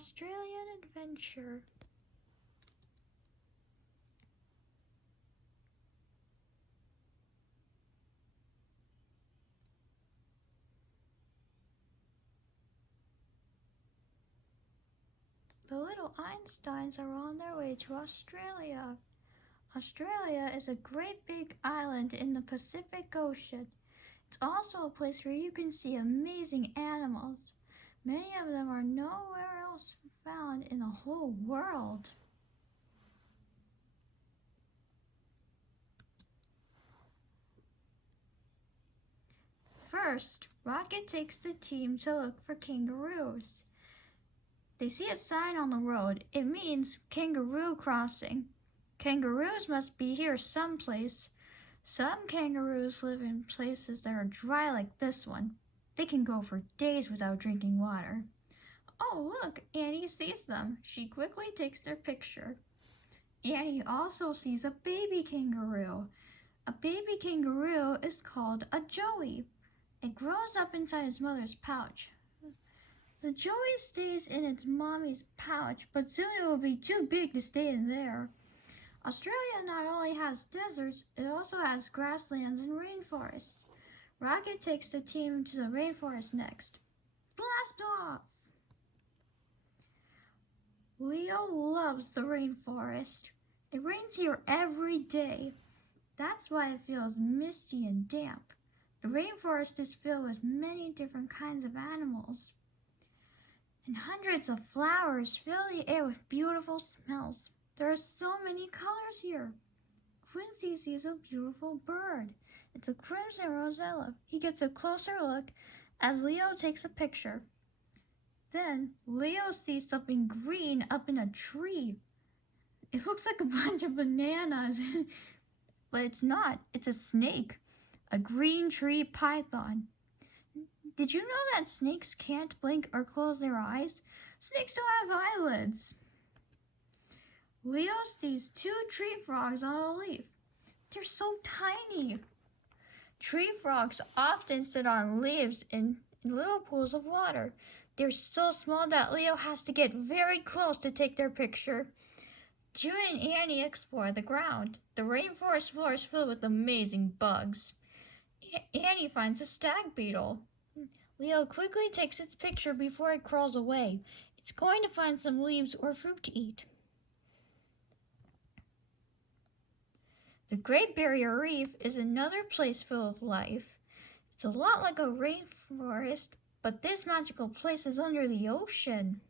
Australian adventure. The little Einsteins are on their way to Australia. Australia is a great big island in the Pacific Ocean. It's also a place where you can see amazing animals. Many of them are nowhere else found in the whole world. First, Rocket takes the team to look for kangaroos. They see a sign on the road. It means kangaroo crossing. Kangaroos must be here someplace. Some kangaroos live in places that are dry like this one. They can go for days without drinking water. Oh, look, Annie sees them. She quickly takes their picture. Annie also sees a baby kangaroo. A baby kangaroo is called a joey. It grows up inside its mother's pouch. The joey stays in its mommy's pouch, but soon it will be too big to stay in there. Australia not only has deserts, it also has grasslands and rainforests. Rocket takes the team to the rainforest next. Blast off! Leo loves the rainforest. It rains here every day. That's why it feels misty and damp. The rainforest is filled with many different kinds of animals. And hundreds of flowers fill the air with beautiful smells. There are so many colors here. Quincy sees a beautiful bird. It's a crimson rosella. He gets a closer look as Leo takes a picture. Then Leo sees something green up in a tree. It looks like a bunch of bananas, but it's not. It's a snake, a green tree python. Did you know that snakes can't blink or close their eyes? Snakes don't have eyelids. Leo sees two tree frogs on a leaf. They're so tiny. Tree frogs often sit on leaves in little pools of water. They're so small that Leo has to get very close to take their picture. June and Annie explore the ground. The rainforest floor is filled with amazing bugs. Annie finds a stag beetle. Leo quickly takes its picture before it crawls away. It's going to find some leaves or fruit to eat. The Great Barrier Reef is another place full of life. It's a lot like a rainforest, but this magical place is under the ocean.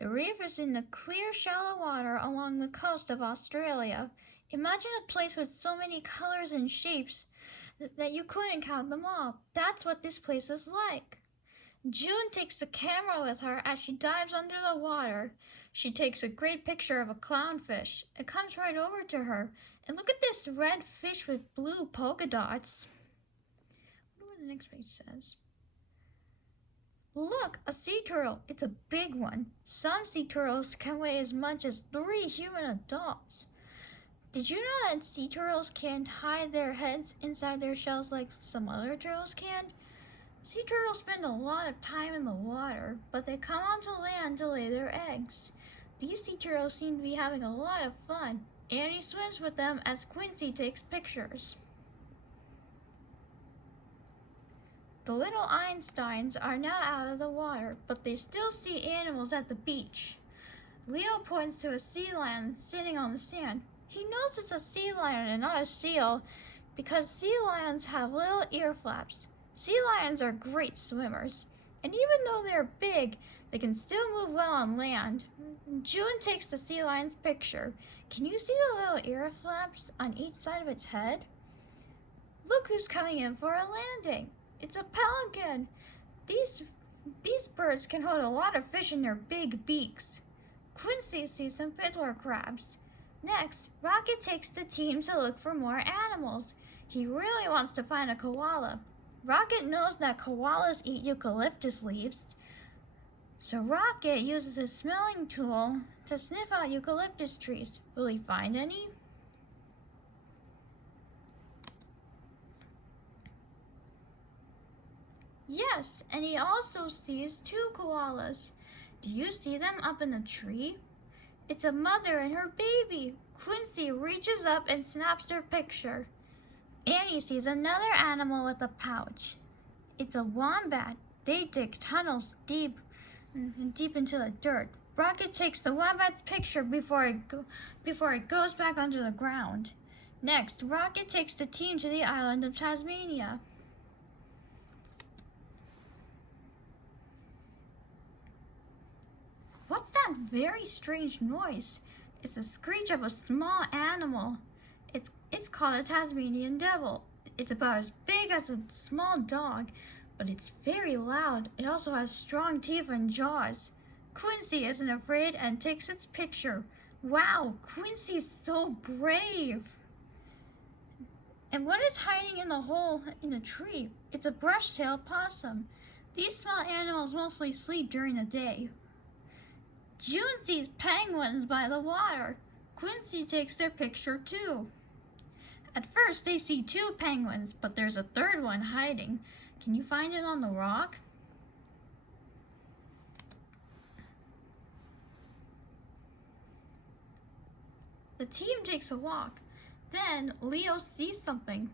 The reef is in the clear, shallow water along the coast of Australia. Imagine a place with so many colors and shapes that you couldn't count them all. That's what this place is like. June takes the camera with her as she dives under the water. She takes a great picture of a clownfish. It comes right over to her. And look at this red fish with blue polka dots. I wonder what the next page says. Look, a sea turtle. It's a big one. Some sea turtles can weigh as much as 3 human adults. Did you know that sea turtles can't hide their heads inside their shells like some other turtles can? Sea turtles spend a lot of time in the water, but they come onto land to lay their eggs. These sea turtles seem to be having a lot of fun. Annie swims with them as Quincy takes pictures. The little Einsteins are now out of the water, but they still see animals at the beach. Leo points to a sea lion sitting on the sand. He knows it's a sea lion and not a seal because sea lions have little ear flaps. Sea lions are great swimmers, and even though they're big, they can still move well on land. June takes the sea lion's picture. Can you see the little ear flaps on each side of its head? Look who's coming in for a landing. It's a pelican. These birds can hold a lot of fish in their big beaks. Quincy sees some fiddler crabs. Next, Rocket takes the team to look for more animals. He really wants to find a koala. Rocket knows that koalas eat eucalyptus leaves. So Rocket uses his smelling tool to sniff out eucalyptus trees. Will he find any? Yes, and he also sees 2 koalas. Do you see them up in the tree? It's a mother and her baby. Quincy reaches up and snaps their picture. Annie sees another animal with a pouch. It's a wombat. They dig tunnels deep into the dirt. Rocket takes the wombat's picture before it goes back under the ground. Next, Rocket takes the team to the island of Tasmania. What's that very strange noise? It's the screech of a small animal. It's called a Tasmanian devil. It's about as big as a small dog, but it's very loud. It also has strong teeth and jaws. Quincy isn't afraid and takes its picture. Wow, Quincy's so brave. And what is hiding in the hole in the tree? It's a brush-tailed possum. These small animals mostly sleep during the day. June sees penguins by the water. Quincy takes their picture too. At first, they see two penguins, but there's a third one hiding. Can you find it on the rock? The team takes a walk. Then Leo sees something.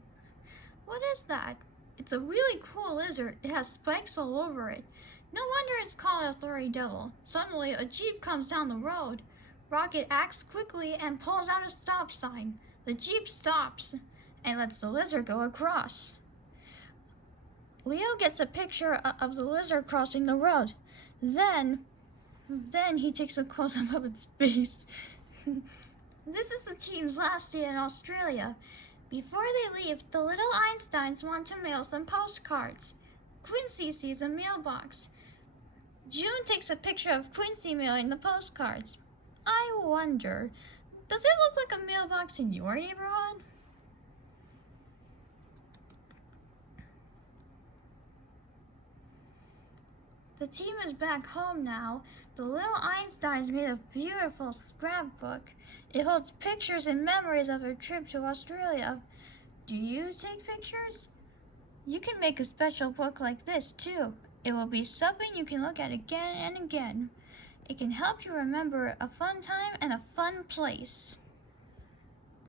What is that? It's a really cool lizard. It has spikes all over it. No wonder it's called a furry devil. Suddenly, a jeep comes down the road. Rocket acts quickly and pulls out a stop sign. The jeep stops and lets the lizard go across. Leo gets a picture of the lizard crossing the road. Then he takes a close-up of its face. This is the team's last day in Australia. Before they leave, the little Einsteins want to mail some postcards. Quincy sees a mailbox. June takes a picture of Quincy mailing the postcards. I wonder, does it look like a mailbox in your neighborhood? The team is back home now. The little Einsteins made a beautiful scrapbook. It holds pictures and memories of their trip to Australia. Do you take pictures? You can make a special book like this too. It will be something you can look at again and again. It can help you remember a fun time and a fun place.